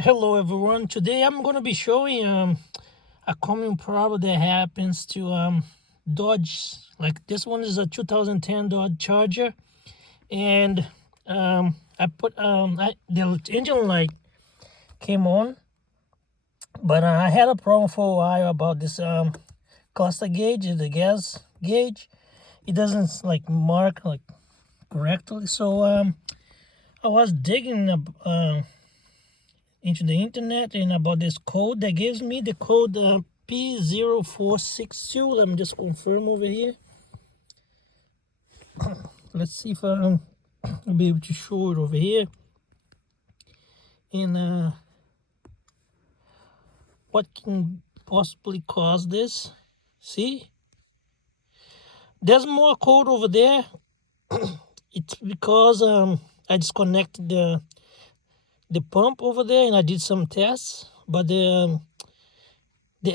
Hello everyone. Today I'm going to be showing a common problem that happens to Dodge. Like this one is a 2010 Dodge Charger, and I put the engine light came on, but I had a problem for a while about this cluster gauge, the gas gauge. It doesn't like mark like correctly, so I was digging into the internet and about this code that gives me the code P0462. Let me just confirm over here. Let's see if I'll be able to show it over here. And what can possibly cause this? See, there's more code over there. It's because I disconnected the pump over there and I did some tests, but the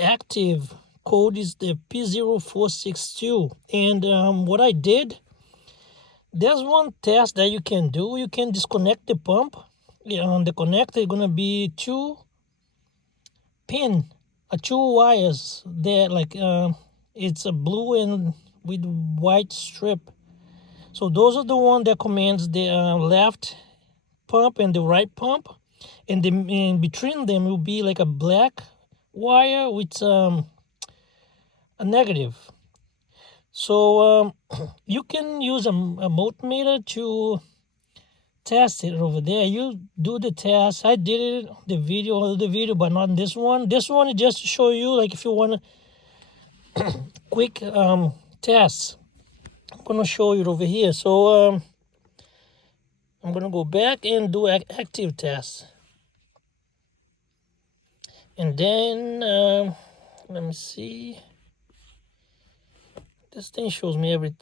active code is the P0462. And what I did, there's one test that you can do. You can disconnect the pump. On the connector, gonna be two wires there, like it's a blue and with white strip. So those are the one that commands the left pump and the right pump, and in between them will be like a black wire with a negative. So you can use a multimeter to test it over there. You do the test. I did it, the video, but not this one. This one is just to show you, like, if you want a quick test. I'm gonna show you over here. So I'm gonna go back and do active test, and then let me see. This thing shows me every.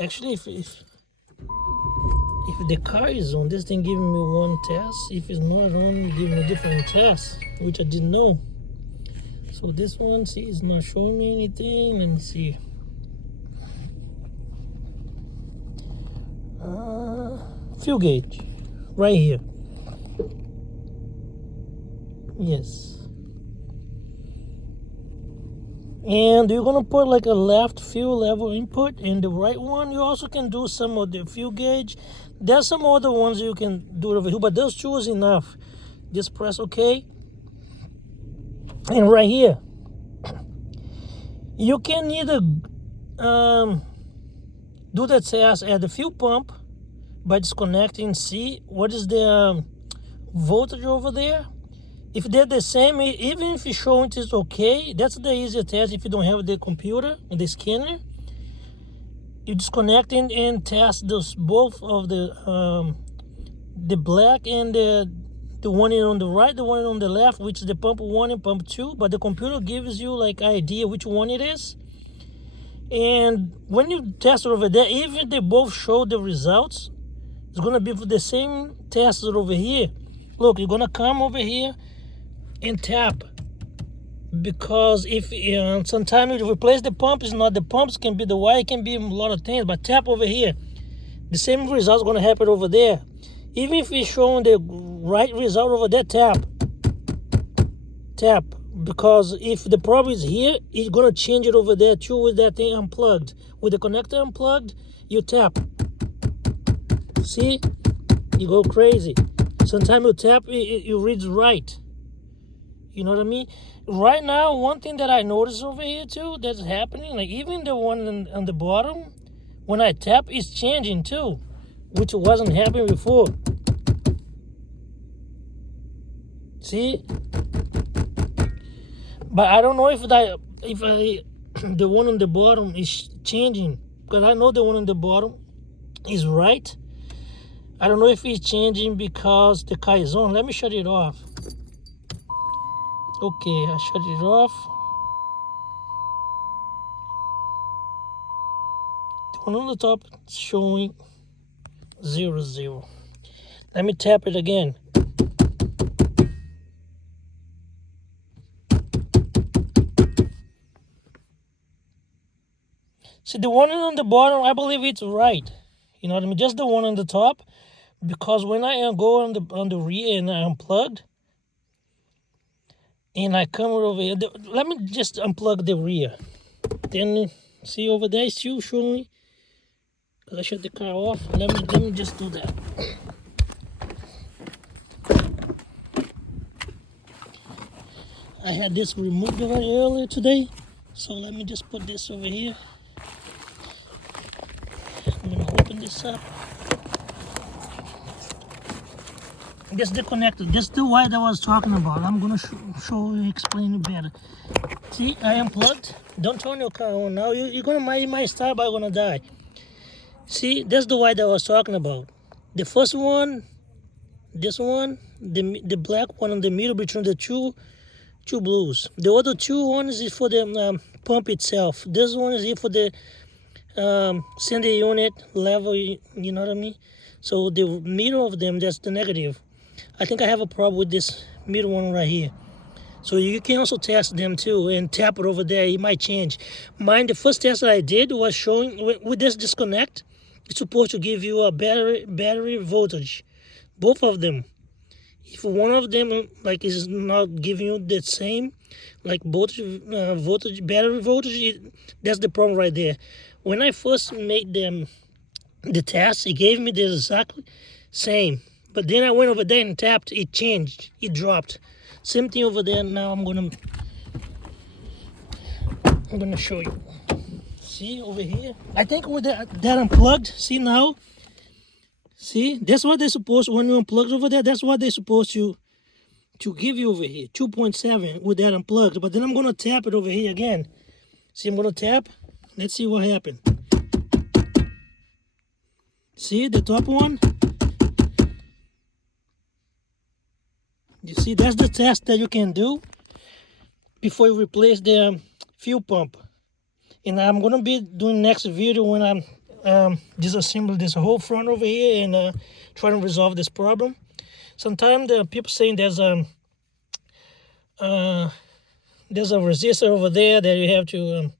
Actually, if the car is on, this thing giving me one test. If it's not on, giving me a different test, which I didn't know. So this one, see, is not showing me anything. Let me see. Fuel gauge, right here. Yes. And you're gonna put like a left fuel level input, and the right one you also can do some of the fuel gauge. There's some other ones you can do over here, but those two is enough. Just press OK. And right here, you can either do the test at the fuel pump by disconnecting, see what is the voltage over there. If they're the same, even if it's showing it is okay, that's the easier test. If you don't have the computer, the scanner, you disconnect and test those both of the black and the one on the right, the one on the left, which is the pump 1 and pump 2. But the computer gives you like idea which one it is. And when you test it over there, even if they both show the results, it's gonna be for the same test over here. Look, you're gonna come over here and tap, because if sometimes you replace the pump, it's not the pumps, can be the wire, can be a lot of things, but tap over here, the same result is going to happen over there. Even if it's showing the right result over there, tap, because if the problem is here, it's going to change it over there too. With that thing unplugged, with the connector unplugged, you tap, see, you go crazy. Sometimes you tap, it reads right. You know what I mean? Right now, one thing that I noticed over here too that's happening, like even the one on the bottom, when I tap, is changing too, which wasn't happening before. See? But I don't know if the one on the bottom is changing, because I know the one on the bottom is right. I don't know if it's changing because the car is on. Let me shut it off. Okay, I shut it off. The one on the top is showing 0. Let me tap it again. See, the one on the bottom, I believe it's right. You know what I mean? Just the one on the top. because when I go on the rear and I unplugged, and I come over here, let me just unplug the rear. Then see over there, it's still showing. Cause I shut the car off. Let me just do that. I had this removed already earlier today, so let me just put this over here. I'm gonna open this up. This disconnected. This is the wire that I was talking about. I'm gonna show you, explain it better. See, I unplugged. Don't turn your car on now. You're gonna you might start by gonna die. See, that's the wire that I was talking about. The first one, this one, the black one in the middle between the two blues. The other two ones is for the pump itself. This one is here for the sender unit level. You know what I mean? So the middle of them, that's the negative. I think I have a problem with this middle one right here. So you can also test them too and tap it over there. It might change. Mine, the first test that I did was showing with this disconnect, it's supposed to give you a battery voltage. Both of them. If one of them like is not giving you the same like voltage, battery voltage, that's the problem right there. When I first made the test, it gave me the exactly same. But then I went over there and tapped, it changed, it dropped. Same thing over there. Now I'm gonna show you. See over here? I think with that unplugged, see now? See, that's what they're supposed, when you unplug over there, that's what they're supposed to give you over here, 2.7 with that unplugged. But then I'm gonna tap it over here again. See, I'm gonna tap, let's see what happened. See the top one? You see, that's the test that you can do before you replace the fuel pump. And I'm gonna be doing next video when I'm disassemble this whole front over here and try to resolve this problem. Sometimes the people saying there's a resistor over there that you have to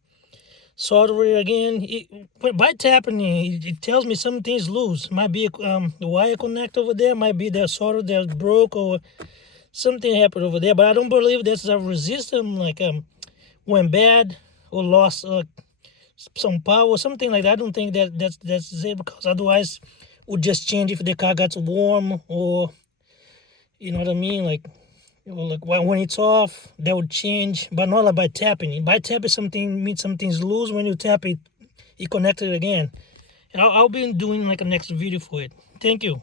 solder it again. By tapping it tells me something's loose. Might be the wire connect over there, might be the solder that broke or something happened over there. But I don't believe there's a resistor like went bad or lost some power or something like that. I don't think that's it, because otherwise it would just change if the car gets warm, or you know what I mean, like when it's off that would change, but not like by tapping it. By tapping something means something's loose. When you tap it, it connected again. And I'll be doing like a next video for it. Thank you.